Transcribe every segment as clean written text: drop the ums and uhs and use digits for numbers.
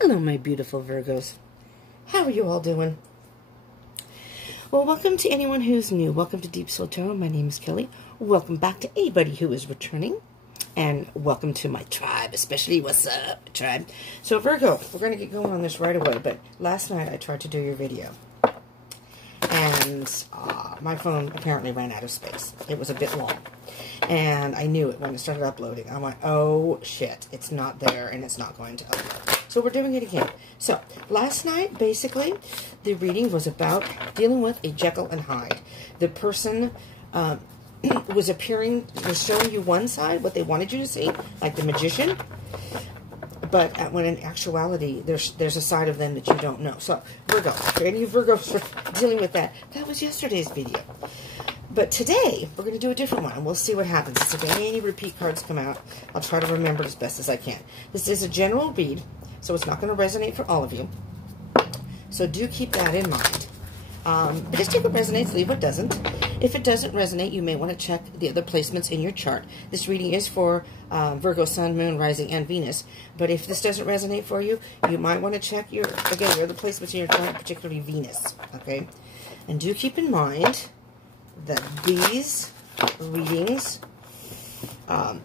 Hello, my beautiful Virgos. How are you all doing? Well, welcome to anyone who's new. Welcome to Deep Soul Tarot. My name is Kelly. Welcome back to anybody who is returning. And welcome to my tribe, especially what's up, tribe. So, Virgo, we're going to get going on this right away. But last night I tried to do your video. And my phone apparently ran out of space. It was a bit long. And I knew it when it started uploading. I went, oh, shit. It's not there and it's not going to upload. So we're doing it again. So, last night, basically, the reading was about dealing with a Jekyll and Hyde. The person was showing you one side, what they wanted you to see, like the magician. But when in actuality, there's a side of them that you don't know. So, Virgo, for any of you Virgos dealing with that, that was yesterday's video. But today, we're going to do a different one, and we'll see what happens. So if any repeat cards come out, I'll try to remember it as best as I can. This is a general read, so it's not going to resonate for all of you. So do keep that in mind. But just take what resonates, leave what doesn't. If it doesn't resonate, you may want to check the other placements in your chart. This reading is for Virgo, Sun, Moon, Rising, and Venus. But if this doesn't resonate for you, you might want to check your other placements in your chart, particularly Venus. Okay? And do keep in mind that these readings are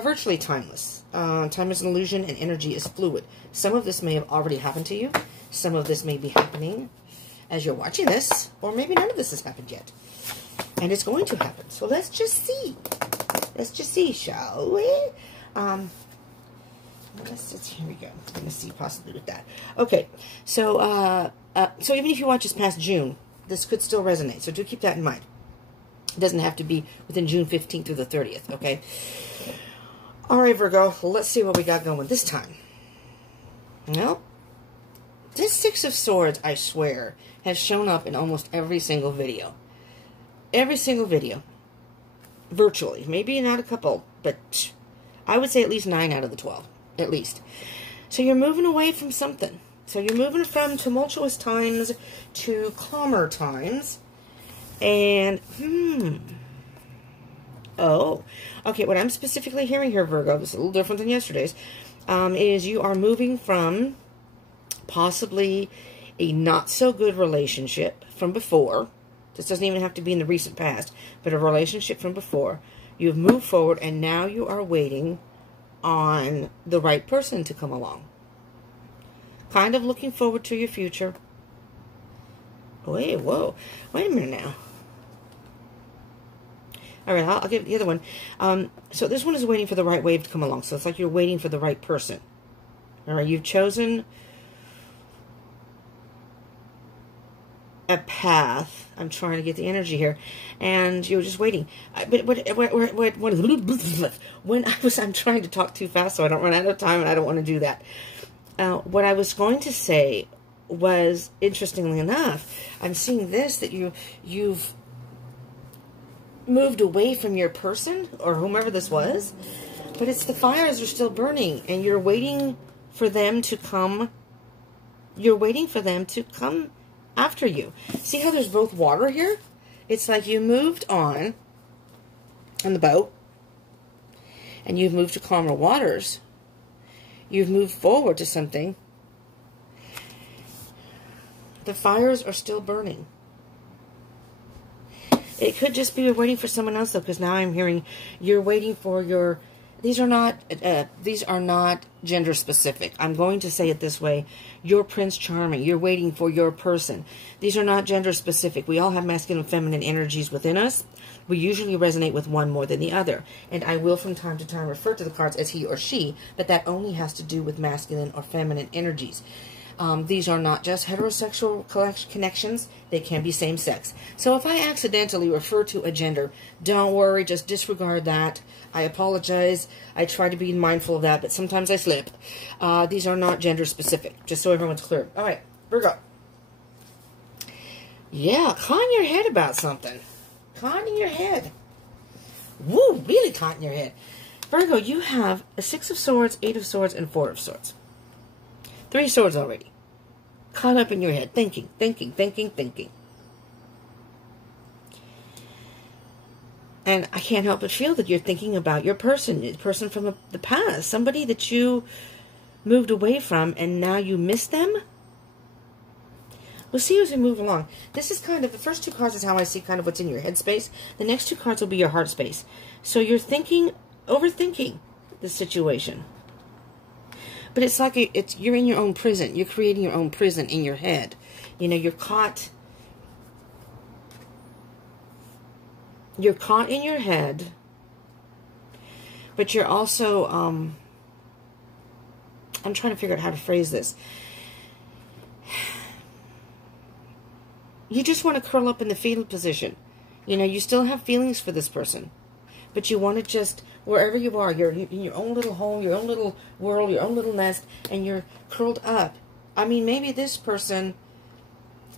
virtually timeless. Time is an illusion and energy is fluid. Some of this may have already happened to you. Some of this may be happening as you're watching this, or maybe none of this has happened yet. And it's going to happen. So let's just see. Let's just see, shall we? Here we go. I'm going to see possibly with that. Okay, so so even if you watch this past June, this could still resonate. So do keep that in mind. It doesn't have to be within June 15th through the 30th, okay? All right, Virgo, let's see what we got going this time. Well, this Six of Swords, I swear, has shown up in almost every single video. Every single video. Virtually. Maybe not a couple, but I would say at least 9 out of the 12. At least. So you're moving away from something. So you're moving from tumultuous times to calmer times. And, oh. Okay, what I'm specifically hearing here, Virgo, this is a little different than yesterday's, is you are moving from possibly a not-so-good relationship from before. This doesn't even have to be in the recent past, but a relationship from before. You've moved forward, and now you are waiting on the right person to come along. Kind of looking forward to your future. Wait, whoa. Wait a minute now. All right, I'll give the other one. So this one is waiting for the right wave to come along. So it's like you're waiting for the right person. All right, you've chosen a path. I'm trying to get the energy here, and you're just waiting. But when I'm trying to talk too fast, so I don't run out of time, and I don't want to do that. What I was going to say was, interestingly enough, I'm seeing this, that you've moved away from your person, or whomever this was, but it's the fires are still burning, and you're waiting for them to come. You're waiting for them to come after you. See how there's both water here? It's like you moved on the boat, and you've moved to calmer waters. You've moved forward to something. The fires are still burning. It could just be you're waiting for someone else, though, because now I'm hearing you're waiting for your... These are not gender specific. I'm going to say it this way. You're Prince Charming. You're waiting for your person. These are not gender specific. We all have masculine and feminine energies within us. We usually resonate with one more than the other. And I will from time to time refer to the cards as he or she, but that only has to do with masculine or feminine energies. These are not just heterosexual connections. They can be same-sex. So if I accidentally refer to a gender, don't worry, just disregard that. I apologize. I try to be mindful of that, but sometimes I slip. These are not gender-specific, just so everyone's clear. All right, Virgo. Yeah, caught in your head about something. Caught in your head. Woo, really caught in your head. Virgo, you have a Six of Swords, Eight of Swords, and Four of Swords. 3 swords already. Caught up in your head. Thinking. And I can't help but feel that you're thinking about your person. The person from the past. Somebody that you moved away from, and now you miss them? We'll see as we move along. This is kind of, the first two cards is how I see kind of what's in your head space. The next two cards will be your heart space. So you're overthinking the situation. But it's like you're in your own prison. You're creating your own prison in your head. You know, you're caught in your head, but you're also, I'm trying to figure out how to phrase this. You just want to curl up in the fetal position. You know, you still have feelings for this person, but you want to just, wherever you are, you're in your own little home, your own little world, your own little nest, and you're curled up. I mean, maybe this person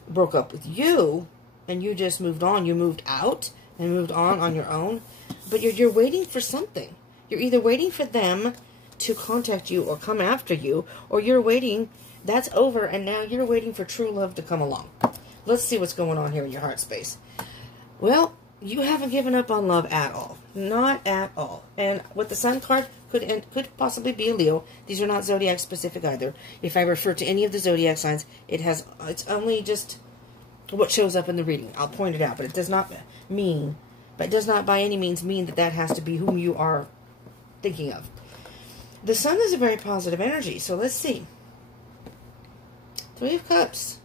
broke up with you, and you just moved on. You moved out and moved on your own, but you're waiting for something. You're either waiting for them to contact you or come after you, or you're waiting, that's over, and now you're waiting for true love to come along. Let's see what's going on here in your heart space. Well, you haven't given up on love at all. Not at all. And with the Sun card, could possibly be a Leo. These are not zodiac specific either. If I refer to any of the zodiac signs, it's only just what shows up in the reading. I'll point it out, but it does not by any means mean that has to be whom you are thinking of. The Sun is a very positive energy, so let's see. Three of Cups.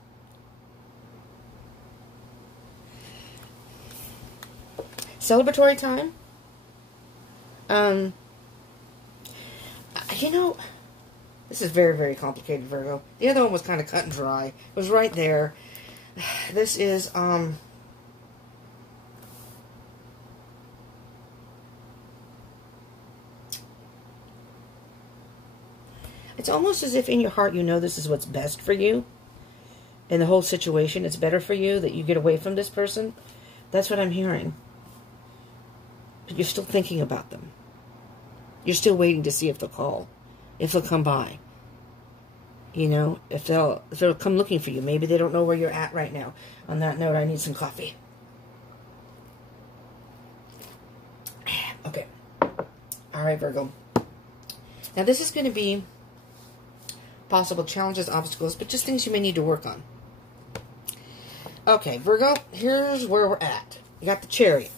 Celebratory time. You know, this is very, very complicated, Virgo. The other one was kind of cut and dry. It was right there. This is, it's almost as if in your heart you know this is what's best for you. In the whole situation, it's better for you that you get away from this person. That's what I'm hearing. But you're still thinking about them. You're still waiting to see if they'll call, if they'll come by. You know, if they'll come looking for you. Maybe they don't know where you're at right now. On that note, I need some coffee. Okay. All right, Virgo. Now, this is going to be possible challenges, obstacles, but just things you may need to work on. Okay, Virgo, here's where we're at. You got the Chariot.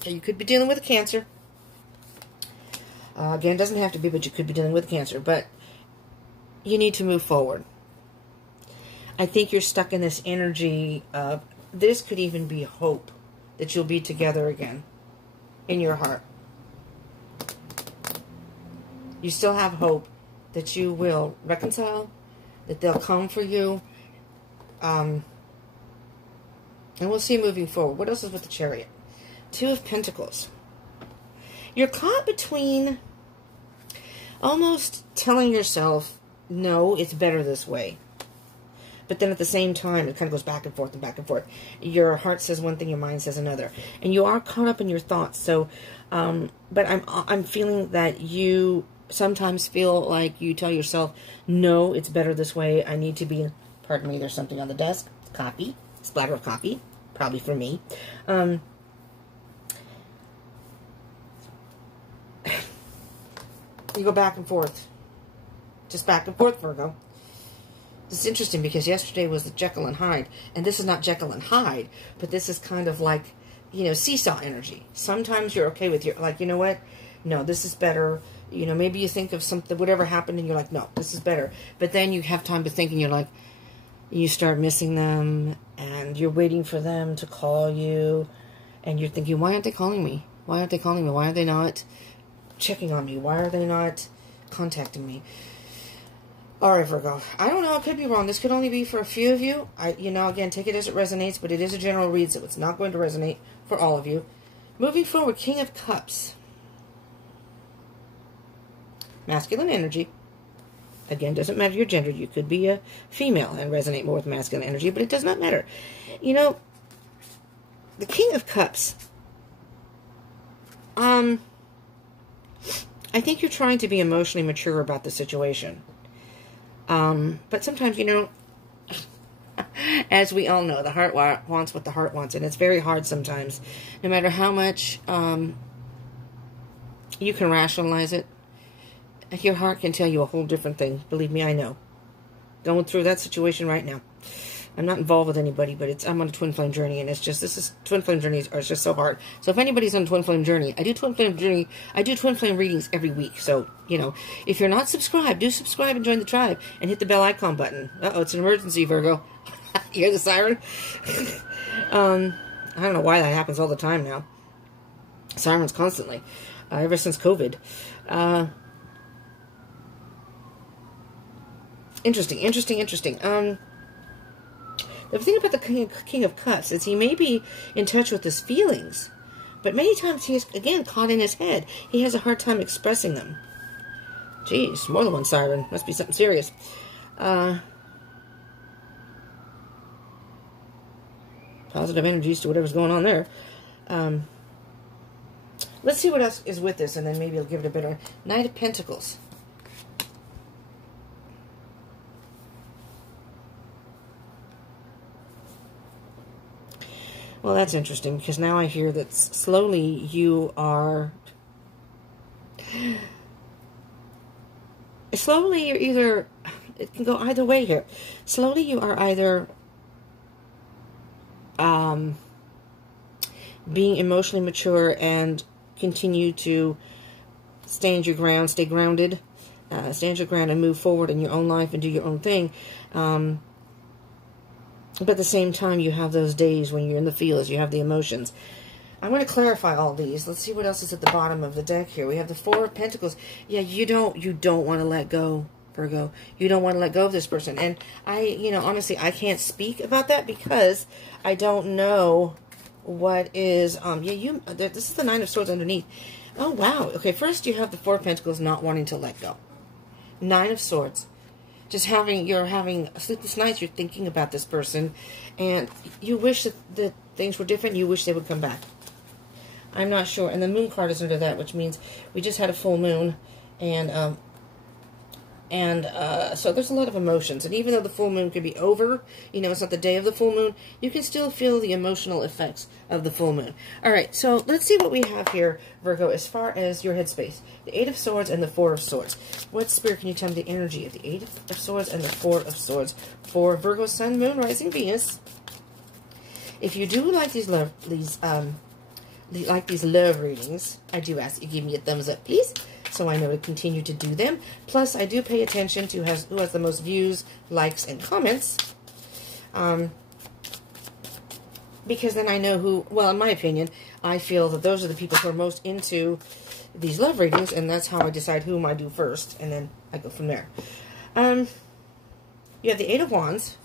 Okay, you could be dealing with a Cancer. Again, it doesn't have to be, but you could be dealing with Cancer. But you need to move forward. I think you're stuck in this energy of, this could even be hope that you'll be together again in your heart. You still have hope that you will reconcile, that they'll come for you. And we'll see moving forward. What else is with the Chariot? Two of Pentacles. You're caught between almost telling yourself, no, it's better this way. But then at the same time, it kind of goes back and forth and back and forth. Your heart says one thing, your mind says another. And you are caught up in your thoughts. So, but I'm feeling that you sometimes feel like you tell yourself, no, it's better this way. I need to be, pardon me, there's something on the desk. Coffee. Splatter of coffee. Probably for me. You go back and forth. Just back and forth, Virgo. This is interesting because yesterday was the Jekyll and Hyde. And this is not Jekyll and Hyde, but this is kind of like, you know, seesaw energy. Sometimes you're okay with your, like, you know what? No, this is better. You know, maybe you think of something, whatever happened, and you're like, no, this is better. But then you have time to think, and you're like, you start missing them, and you're waiting for them to call you, and you're thinking, why aren't they calling me? Why aren't they calling me? Why are they not checking on me? Why are they not contacting me? All right, Virgo. I don't know. I could be wrong. This could only be for a few of you. You know, again, take it as it resonates, but it is a general read, so it's not going to resonate for all of you. Moving forward, King of Cups. Masculine energy. Again, doesn't matter your gender. You could be a female and resonate more with masculine energy, but it does not matter. You know, the King of Cups. I think you're trying to be emotionally mature about the situation. But sometimes, you know, as we all know, the heart wants what the heart wants, and it's very hard sometimes. No matter how much you can rationalize it, Your heart can tell you a whole different thing. Believe me, I know. Going through that situation right now. I'm not involved with anybody, but I'm on a twin flame journey, and twin flame journeys are just so hard. So if anybody's on a twin flame journey, I do twin flame readings every week. So, you know, if you're not subscribed, do subscribe and join the tribe, and hit the bell icon button. Uh-oh, it's an emergency, Virgo. You hear the siren? I don't know why that happens all the time now. Sirens constantly, ever since COVID. Interesting. The thing about the King of Cups is he may be in touch with his feelings, but many times he is, again, caught in his head. He has a hard time expressing them. Jeez, more than one siren. Must be something serious. Positive energies to whatever's going on there. Let's see what else is with this, and then maybe I'll give it a better... Knight of Pentacles. Well, that's interesting, because now I hear that slowly you are... Slowly you're either... It can go either way here. Slowly you are either... being emotionally mature and continue to stand your ground, stay grounded, stand your ground and move forward in your own life and do your own thing. But at the same time, you have those days when you're in the feels, you have the emotions. I'm going to clarify all these. Let's see what else is at the bottom of the deck here. We have the Four of Pentacles. Yeah, you don't want to let go, Virgo. You don't want to let go of this person. And honestly, I can't speak about that because I don't know what is, this is the Nine of Swords underneath. Oh, wow. Okay, first you have the Four of Pentacles not wanting to let go. Nine of Swords. Just you're having sleepless nights, you're thinking about this person, and you wish that things were different, you wish they would come back. I'm not sure. And the Moon card is under that, which means we just had a full moon, and so there's a lot of emotions. And even though the full moon could be over, it's not the day of the full moon, you can still feel the emotional effects of the full moon. All right, so let's see what we have here, Virgo, as far as your headspace. The Eight of Swords and the Four of Swords. What spirit can you tell me the energy of the Eight of Swords and the Four of Swords for Virgo, Sun, Moon, Rising, Venus? If you do like these love readings, I do ask you give me a thumbs up, please, so I know to continue to do them. Plus, I do pay attention to who has the most views, likes, and comments. Because then I know who, well, in my opinion, I feel that those are the people who are most into these love readings, and that's how I decide whom I do first, and then I go from there. You have the Eight of Wands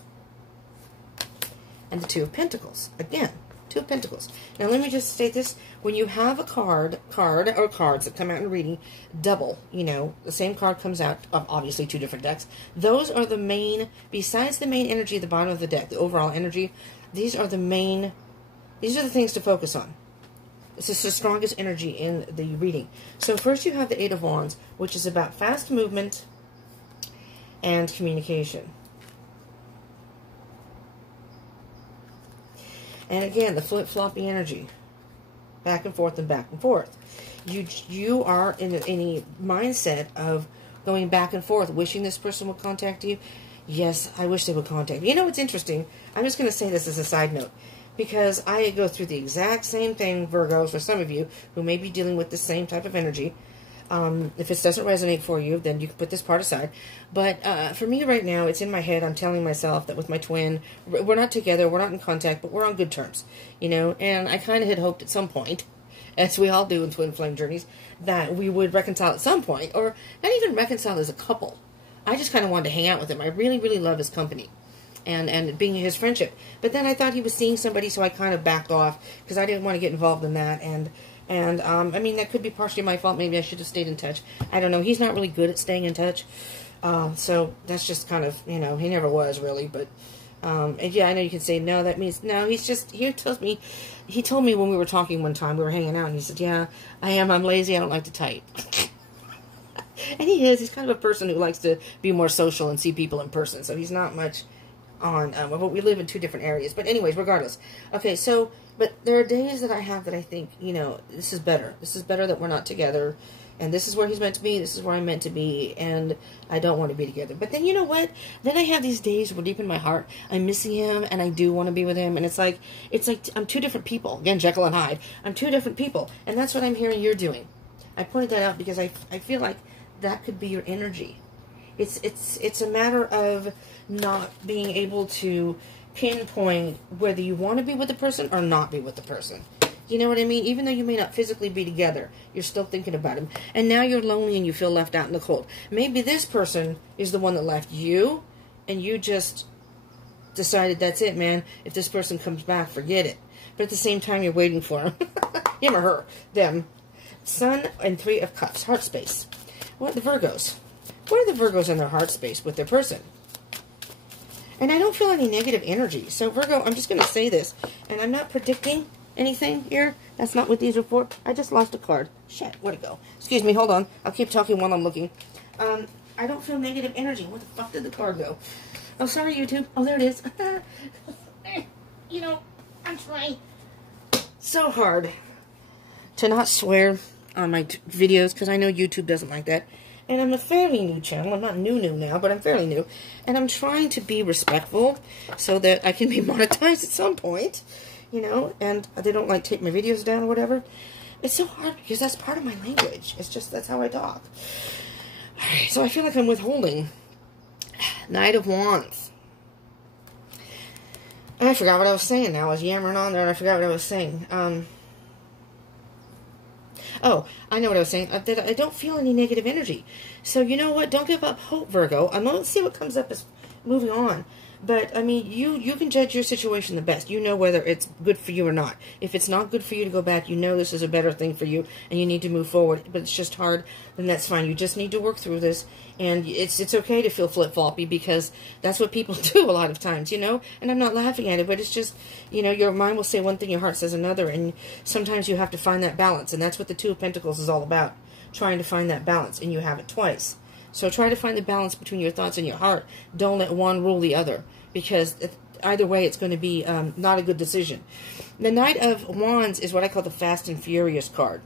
and the Two of Pentacles. Again, Two of Pentacles. Now, let me just state this. When you have a card or cards that come out in a reading, double, the same card comes out of obviously two different decks. Those are the main, besides the main energy at the bottom of the deck, the overall energy, these are the things to focus on. This is the strongest energy in the reading. So first you have the Eight of Wands, which is about fast movement and communication. And again, the flip-floppy energy. Back and forth and back and forth. You are in a mindset of going back and forth, wishing this person will contact you. Yes, I wish they would contact me. It's interesting. I'm just going to say this as a side note, because I go through the exact same thing, Virgos, for some of you who may be dealing with the same type of energy. If it doesn't resonate for you, then you can put this part aside. But for me right now, it's in my head. I'm telling myself that with my twin, we're not together, we're not in contact, but we're on good terms, And I kind of had hoped at some point, as we all do in twin flame journeys, that we would reconcile at some point, or not even reconcile as a couple. I just kind of wanted to hang out with him. I really, really love his company and being his friendship. But then I thought he was seeing somebody, so I kind of backed off because I didn't want to get involved in that. And I mean, that could be partially my fault. Maybe I should have stayed in touch. I don't know. He's not really good at staying in touch. So that's just kind of, he never was really. But, and yeah, I know you can say, no, that means, no, he told me when we were talking one time, we were hanging out, and he said, yeah, I'm lazy. I don't like to type. And he's kind of a person who likes to be more social and see people in person. So he's not much on, but we live in two different areas. But anyways, regardless. Okay, so, but there are days that I have that I think, this is better. This is better that we're not together. And this is where he's meant to be, this is where I'm meant to be, and I don't want to be together. But then, you know what? Then I have these days where deep in my heart, I'm missing him, and I do want to be with him, and it's like I'm two different people. Again, Jekyll and Hyde. I'm two different people, and that's what I'm hearing you're doing. I pointed that out because I feel like that could be your energy. It's a matter of not being able to pinpoint whether you want to be with the person or not be with the person. You know what I mean? Even though you may not physically be together, you're still thinking about him. And now you're lonely and you feel left out in the cold. Maybe this person is the one that left you, and you just decided, that's it, man. If this person comes back, forget it. But at the same time, you're waiting for him. Him or her. Them. Sun and Three of Cups. Heart space. What are the Virgos? What are the Virgos in their heart space with their person? And I don't feel any negative energy. So, Virgo, I'm just going to say this. And I'm not predicting anything here. That's not what these are for. I just lost a card. Shit, where'd it go? Excuse me, hold on. I'll keep talking while I'm looking. I don't feel negative energy. Where the fuck did the card go? Oh, sorry, YouTube. Oh, there it is. You know, I'm trying so hard to not swear on my videos because I know YouTube doesn't like that. And I'm a fairly new channel. I'm not new now, but I'm fairly new. And I'm trying to be respectful so that I can be monetized at some point, you know, and they don't, like, take my videos down or whatever. It's so hard because that's part of my language. It's just, that's how I talk. All right, so I feel like I'm withholding. Knight of Wands. And I forgot what I was saying now. I was yammering on there and I forgot what I was saying. Oh, I know what I was saying. That I don't feel any negative energy. So, you know what? Don't give up hope, Virgo. Let's see what comes up as moving on. But, I mean, you can judge your situation the best. You know whether it's good for you or not. If it's not good for you to go back, you know this is a better thing for you, and you need to move forward. But it's just hard, then that's fine. You just need to work through this. And it's okay to feel flip-floppy because that's what people do a lot of times, you know? And I'm not laughing at it, but it's just, you know, your mind will say one thing, your heart says another. And sometimes you have to find that balance. And that's what the Two of Pentacles is all about. Trying to find that balance. And you have it twice. So try to find the balance between your thoughts and your heart. Don't let one rule the other. Because either way, it's going to be not a good decision. The Knight of Wands is what I call the Fast and Furious card.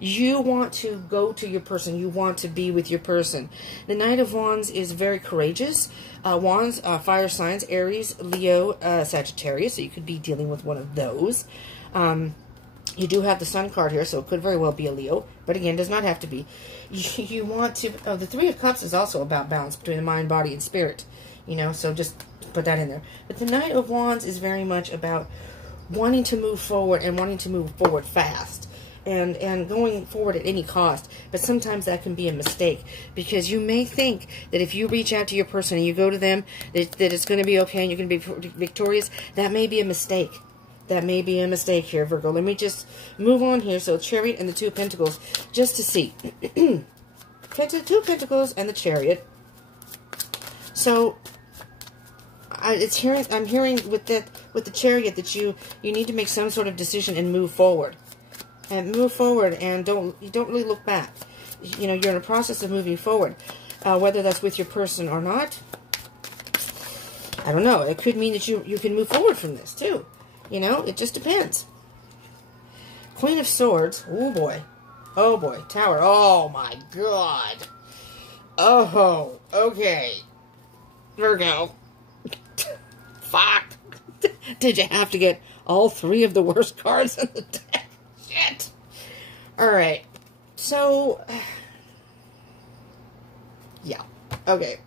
You want to go to your person. You want to be with your person. The Knight of Wands is very courageous. Wands, fire signs, Aries, Leo, Sagittarius. So you could be dealing with one of those. You do have the Sun card here, so it could very well be a Leo. But again, does not have to be. You want to... Oh, the Three of Cups is also about balance between the mind, body, and spirit. You know, so just put that in there. But the Knight of Wands is very much about wanting to move forward and wanting to move forward fast. And going forward at any cost. But sometimes that can be a mistake. Because you may think that if you reach out to your person and you go to them, that it's going to be okay and you're going to be victorious. That may be a mistake. That may be a mistake here, Virgo. Let me just move on here. So, Chariot and the Two of Pentacles. Just to see. The Two of Pentacles and the Chariot. So, I'm hearing with the Chariot that you need to make some sort of decision and move forward. And move forward and you don't really look back. You know, you're in a process of moving forward. Whether that's with your person or not, I don't know. It could mean that you can move forward from this too. You know, it just depends. Queen of Swords. Oh boy. Oh boy. Tower. Oh my God. Oh, okay. Virgo. Fuck. Did you have to get all three of the worst cards in the deck? Shit. Alright. So, yeah. Okay.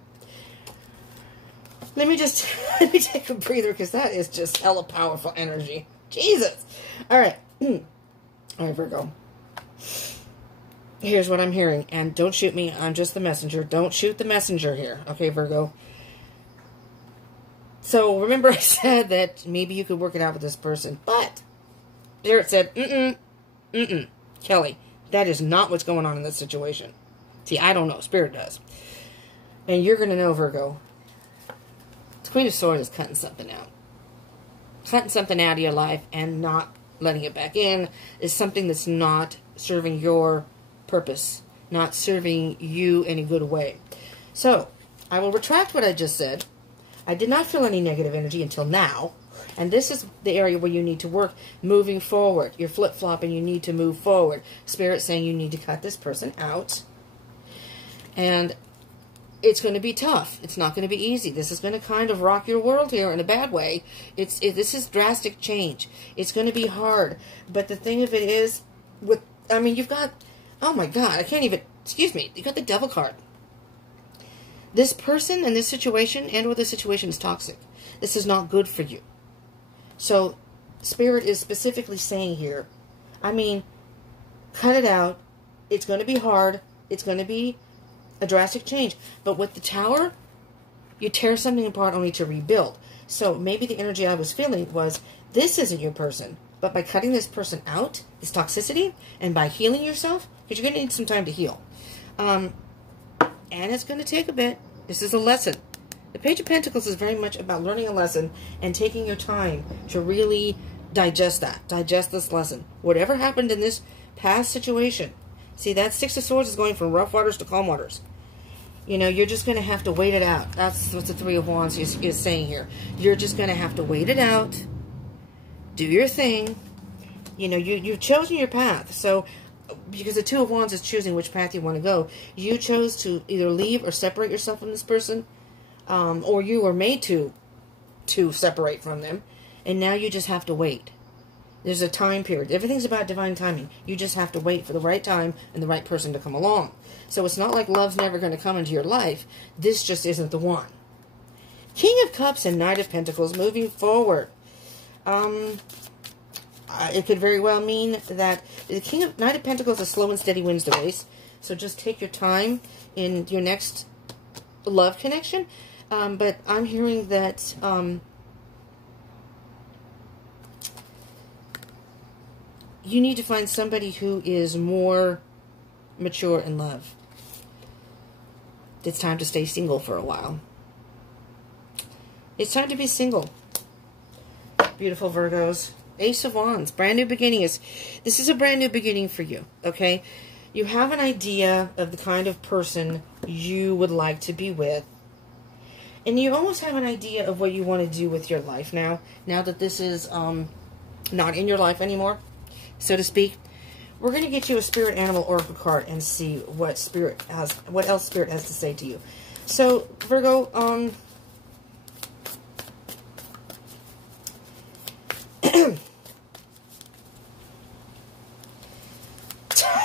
Let me take a breather because that is just hella powerful energy. Jesus. Alright. Alright, Virgo. Here's what I'm hearing. And don't shoot me. I'm just the messenger. Don't shoot the messenger here. Okay, Virgo. So, remember I said that maybe you could work it out with this person. But, Spirit said, Kelly, that is not what's going on in this situation. See, I don't know. Spirit does. And you're going to know, Virgo. The Queen of Swords is cutting something out. Cutting something out of your life and not letting it back in is something that's not serving your purpose. Not serving you in a good way. So, I will retract what I just said. I did not feel any negative energy until now. And this is the area where you need to work moving forward. You're flip-flopping. You need to move forward. Spirit saying you need to cut this person out. And it's going to be tough. It's not going to be easy. This is going to kind of rock your world here in a bad way. This is drastic change. It's going to be hard. But the thing of it is, you've got, oh my God, I can't even, excuse me, you got the Devil card. This person and this situation and/or this situation is toxic. This is not good for you. So, Spirit is specifically saying here, cut it out. It's going to be hard. It's going to be a drastic change. But with the Tower, you tear something apart only to rebuild. So maybe the energy I was feeling was, this isn't your person. But by cutting this person out, this toxicity, and by healing yourself, because you're going to need some time to heal. And it's going to take a bit. This is a lesson. The Page of Pentacles is very much about learning a lesson and taking your time to really digest that. Digest this lesson. Whatever happened in this past situation. See, that Six of Swords is going from rough waters to calm waters. You're just going to have to wait it out. That's what the Three of Wands is saying here. You're just going to have to wait it out. Do your thing. You've chosen your path. So, because the Two of Wands is choosing which path you want to go, you chose to either leave or separate yourself from this person, or you were made to separate from them, and now you just have to wait. There's a time period. Everything's about divine timing. You just have to wait for the right time and the right person to come along. So it's not like love's never going to come into your life. This just isn't the one. King of Cups and Knight of Pentacles moving forward. It could very well mean that the Knight of Pentacles is slow and steady wins the race. So just take your time in your next love connection. But I'm hearing that you need to find somebody who is more mature in love. It's time to stay single for a while. It's time to be single. Beautiful Virgos. Ace of Wands. Brand new beginning. This is a brand new beginning for you. Okay? You have an idea of the kind of person you would like to be with. And you almost have an idea of what you want to do with your life now. Now that this is not in your life anymore, so to speak. We're going to get you a Spirit Animal Oracle card and see what else Spirit has to say to you. So, Virgo, I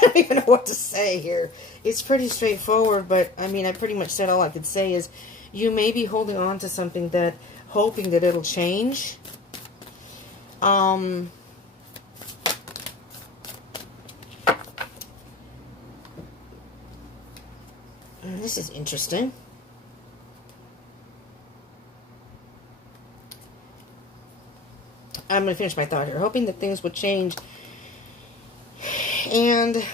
don't even know what to say here. It's pretty straightforward, but I pretty much said all I could say is you may be holding on to something hoping that it'll change. This is interesting. I'm going to finish my thought here. Hoping that things would change. And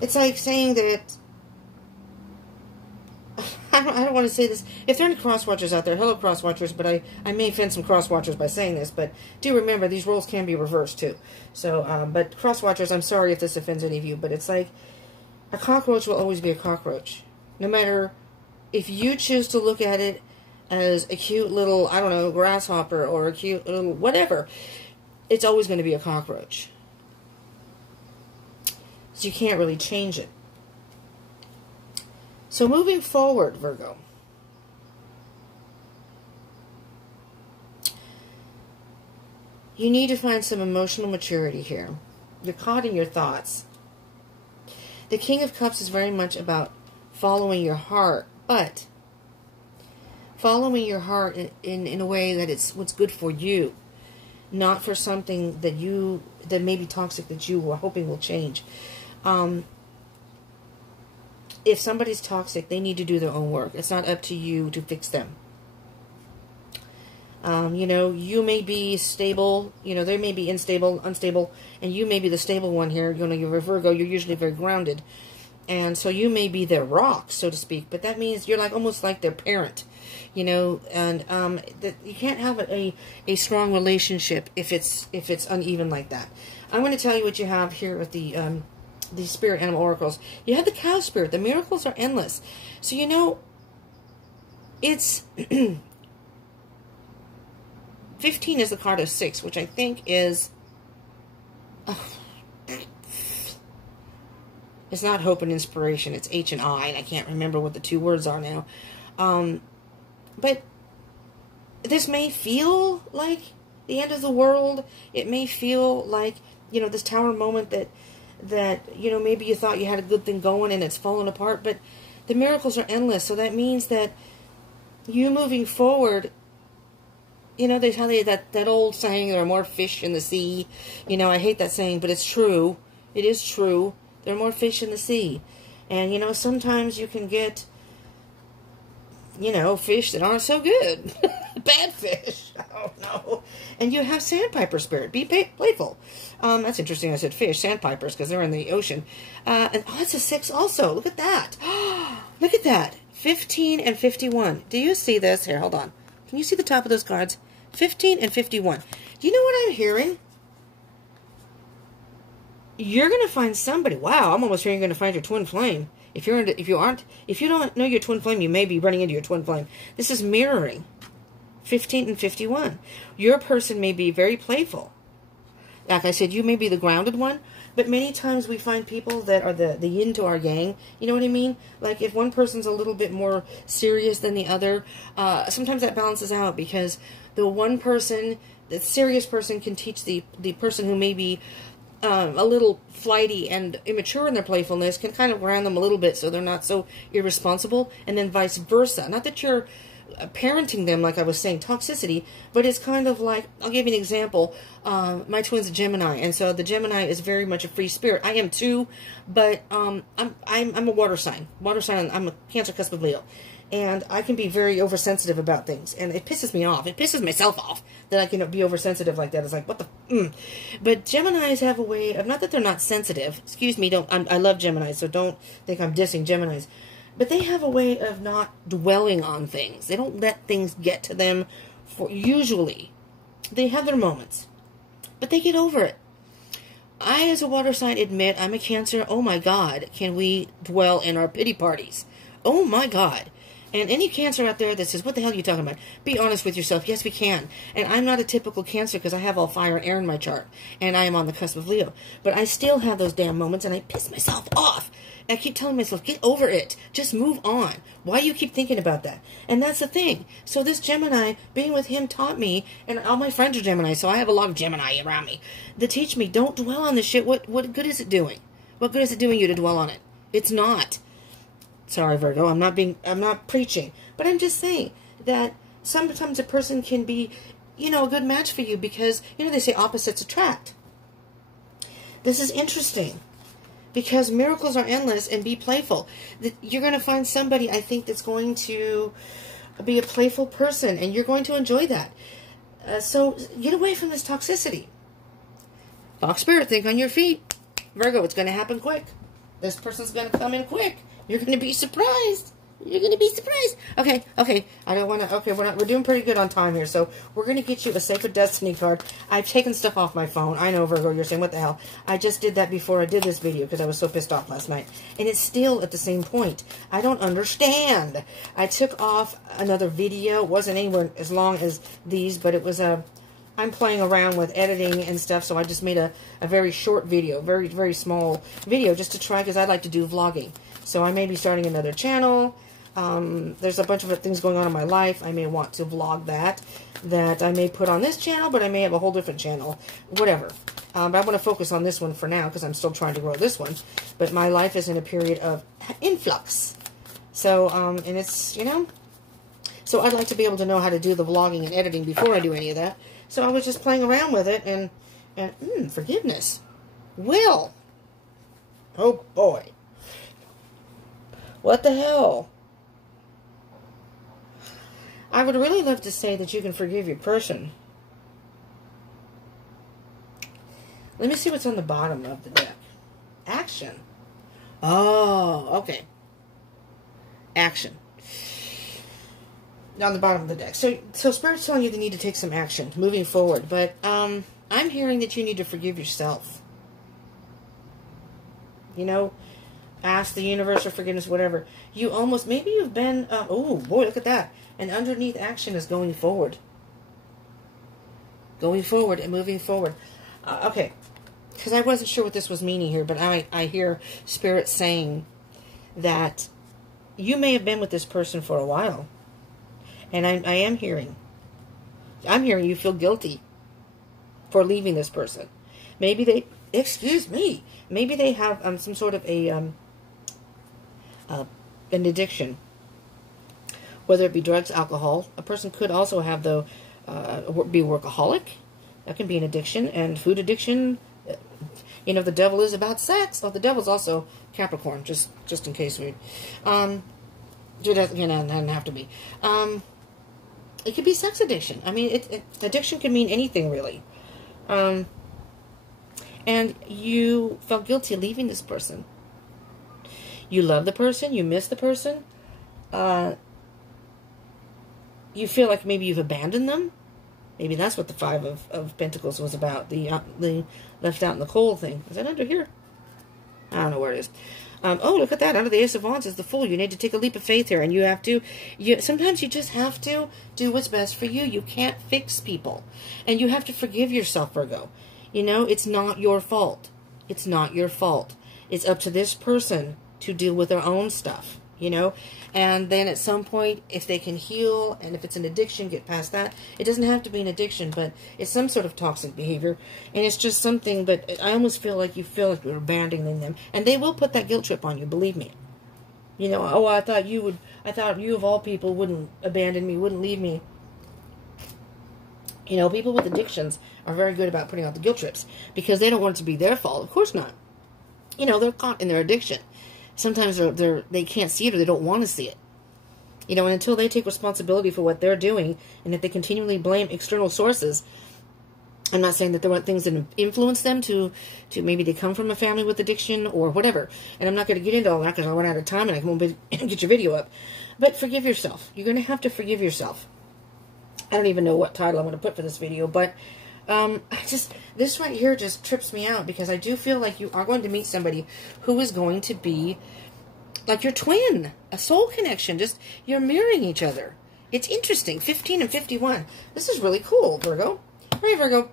it's like saying that I don't want to say this. If there are any cross-watchers out there, hello cross-watchers, but I may offend some cross-watchers by saying this, but do remember these roles can be reversed too. So, but cross-watchers, I'm sorry if this offends any of you, but it's like a cockroach will always be a cockroach. No matter if you choose to look at it as a cute little, I don't know, grasshopper or a cute little whatever, it's always going to be a cockroach. So you can't really change it. So moving forward, Virgo, you need to find some emotional maturity here. You're caught in your thoughts. The King of Cups is very much about following your heart, but following your heart in a way that it's what's good for you, not for something that may be toxic that you were hoping will change. If somebody's toxic, they need to do their own work. It's not up to you to fix them. You may be stable, they may be unstable, and you may be the stable one here. You're a Virgo, you're usually very grounded. And so you may be their rock, so to speak, but that means you're almost like their parent, and that you can't have a strong relationship if it's uneven like that. I'm going to tell you what you have here with the Spirit Animal Oracles. You have the Cow Spirit. The miracles are endless. So, it's 15 is the card of 6, which I think is, it's not hope and inspiration, it's H and I, and I can't remember what the two words are now. But this may feel like the end of the world. It may feel like, you know, this tower moment that, you know, maybe you thought you had a good thing going and it's fallen apart, but the miracles are endless. So that means that you moving forward, you know, they tell you that old saying, there are more fish in the sea. You know, I hate that saying, but it's true. It is true. There are more fish in the sea. And, you know, sometimes you can get, you know, fish that aren't so good. Bad fish. Oh, no. And you have sandpiper spirit. Be playful. That's interesting. I said fish, sandpipers, because they're in the ocean. And, oh, it's a 6 also. Look at that. Look at that. 15 and 51. Do you see this? Here, hold on. Can you see the top of those cards? 15 and 51. Do you know what I'm hearing? You're going to find somebody. Wow, I'm almost hearing you're going to find your twin flame. If you don't know your twin flame, you may be running into your twin flame. This is mirroring. 15 and 51. Your person may be very playful. Like I said, you may be the grounded one, but many times we find people that are the yin to our yang. You know what I mean? Like if one person's a little bit more serious than the other, sometimes that balances out, because the one person, the serious person, can teach the person who may be a little flighty and immature in their playfulness, can kind of ground them a little bit so they're not so irresponsible, and then vice versa. Not that you're parenting them, like I was saying, toxicity, but it's kind of like, I'll give you an example. My twin's a Gemini, and so the Gemini is very much a free spirit. I am too, but I'm a water sign. I'm a Cancer cusp of Leo. And I can be very oversensitive about things, and it pisses me off. It pisses myself off that I can be oversensitive like that. It's like, what the... But Geminis have a way of, not that they're not sensitive. Excuse me, I love Geminis, so don't think I'm dissing Geminis. But they have a way of not dwelling on things. They don't let things get to them. Usually, they have their moments, but they get over it. I, as a water sign, admit I'm a Cancer. Oh my God, can we dwell in our pity parties? Oh my God. And any Cancer out there that says, what the hell are you talking about? Be honest with yourself. Yes, we can. And I'm not a typical Cancer because I have all fire and air in my chart. And I am on the cusp of Leo. But I still have those damn moments, and I piss myself off. And I keep telling myself, get over it. Just move on. Why do you keep thinking about that? And that's the thing. So this Gemini, being with him, taught me, and all my friends are Gemini, so I have a lot of Gemini around me, that teach me, don't dwell on this shit. What good is it doing? What good is it doing you to dwell on it? It's not. Sorry, Virgo, I'm not preaching. But I'm just saying that sometimes a person can be, you know, a good match for you because, you know, they say opposites attract. This is interesting because miracles are endless, and be playful. You're going to find somebody, I think, that's going to be a playful person, and you're going to enjoy that. So get away from this toxicity. Fox Spirit, think on your feet. Virgo, it's going to happen quick. This person's going to come in quick. You're going to be surprised. You're going to be surprised. Okay. I don't want to... Okay, we're doing pretty good on time here, so we're going to get you a Sacred Destiny card. I've taken stuff off my phone. I know, Virgo, you're saying, what the hell? I just did that before I did this video because I was so pissed off last night. And it's still at the same point. I don't understand. I took off another video. It wasn't anywhere as long as these, but it was a... I'm playing around with editing and stuff, so I just made a very short video, very, very small video, just to try, because I like to do vlogging. So I may be starting another channel. There's a bunch of things going on in my life. I may want to vlog that I may put on this channel, but I may have a whole different channel, whatever. But I want to focus on this one for now, because I'm still trying to grow this one. But my life is in a period of influx. So, and it's, you know, so I'd like to be able to know how to do the vlogging and editing before I do any of that. So I was just playing around with it, and forgiveness. Will. Oh, boy. What the hell? I would really love to say that you can forgive your person. Let me see what's on the bottom of the deck. Action. Oh, okay. Action. On the bottom of the deck. So Spirit's telling you they need to take some action moving forward. But I'm hearing that you need to forgive yourself. You know, ask the universe for forgiveness, whatever. You almost, maybe you've been, oh boy, look at that. And underneath action is going forward. Going forward and moving forward. Okay. Because I wasn't sure what this was meaning here, but I hear Spirit saying that you may have been with this person for a while. And I am hearing. I'm hearing you feel guilty for leaving this person. Maybe they, excuse me, maybe they have some sort of an addiction. Whether it be drugs, alcohol. A person could also have, though, be workaholic. That can be an addiction. And food addiction. You know, the devil is about sex. Oh, the devil's also Capricorn, just in case we... it doesn't have to be. It could be sex addiction. I mean, addiction can mean anything, really. And you felt guilty leaving this person. You love the person. You miss the person. You feel like maybe you've abandoned them. Maybe that's what the Five of Pentacles was about. The left out in the cold thing. Is that under here? I don't know where it is. Oh, look at that. Under the Ace of Wands is the Fool. You need to take a leap of faith here. And you have to... sometimes you just have to do what's best for you. You can't fix people. And you have to forgive yourself, Virgo. You know, it's not your fault. It's not your fault. It's up to this person to deal with their own stuff. You know, and then at some point, if they can heal, and if it's an addiction, get past that. It doesn't have to be an addiction, but it's some sort of toxic behavior, and it's just something. But I almost feel like you're abandoning them, and they will put that guilt trip on you. Believe me. You know, oh, I thought you of all people wouldn't abandon me, wouldn't leave me. You know, people with addictions are very good about putting out the guilt trips because they don't want it to be their fault. Of course not. You know, they're caught in their addiction. Sometimes they can't see it or they don't want to see it. You know, and until they take responsibility for what they're doing, and if they continually blame external sources, I'm not saying that there weren't things that influence them to maybe they come from a family with addiction or whatever. And I'm not going to get into all that because I run out of time and I won't get your video up. But forgive yourself. You're going to have to forgive yourself. I don't even know what title I'm going to put for this video, but this right here just trips me out because I do feel like you are going to meet somebody who is going to be like your twin, a soul connection. Just you're mirroring each other. It's interesting. 15 and 51. This is really cool, Virgo. All right, Virgo.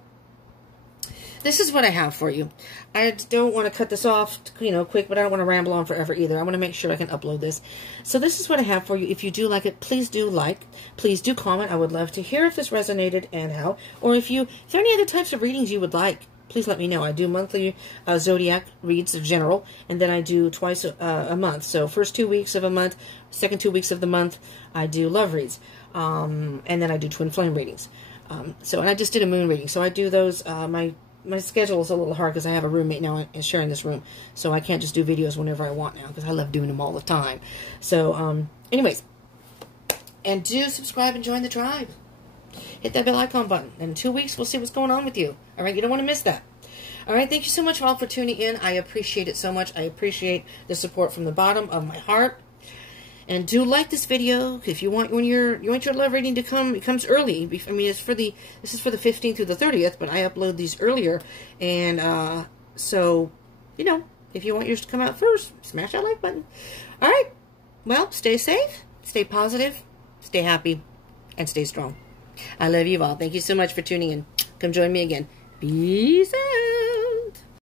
This is what I have for you. I don't want to cut this off, quick, but I don't want to ramble on forever either. I want to make sure I can upload this. So this is what I have for you. If you do like it, please do like. Please do comment. I would love to hear if this resonated and how. Or if there are any other types of readings you would like, please let me know. I do monthly zodiac reads, general, and then I do twice a month. So first 2 weeks of a month, second 2 weeks of the month, I do love reads. And then I do twin flame readings. And I just did a moon reading. So I do those, my schedule is a little hard because I have a roommate now and sharing this room. So I can't just do videos whenever I want now because I love doing them all the time. So, anyways. And do subscribe and join the tribe. Hit that bell icon button. And in 2 weeks, we'll see what's going on with you. All right? You don't want to miss that. All right? Thank you so much all for tuning in. I appreciate it so much. I appreciate the support from the bottom of my heart. And do like this video if you want your love reading to come. It comes early. I mean, this is for the 15th through the 30th, but I upload these earlier. And so, if you want yours to come out first, smash that like button. All right. Well, stay safe, stay positive, stay happy, and stay strong. I love you all. Thank you so much for tuning in. Come join me again. Be safe.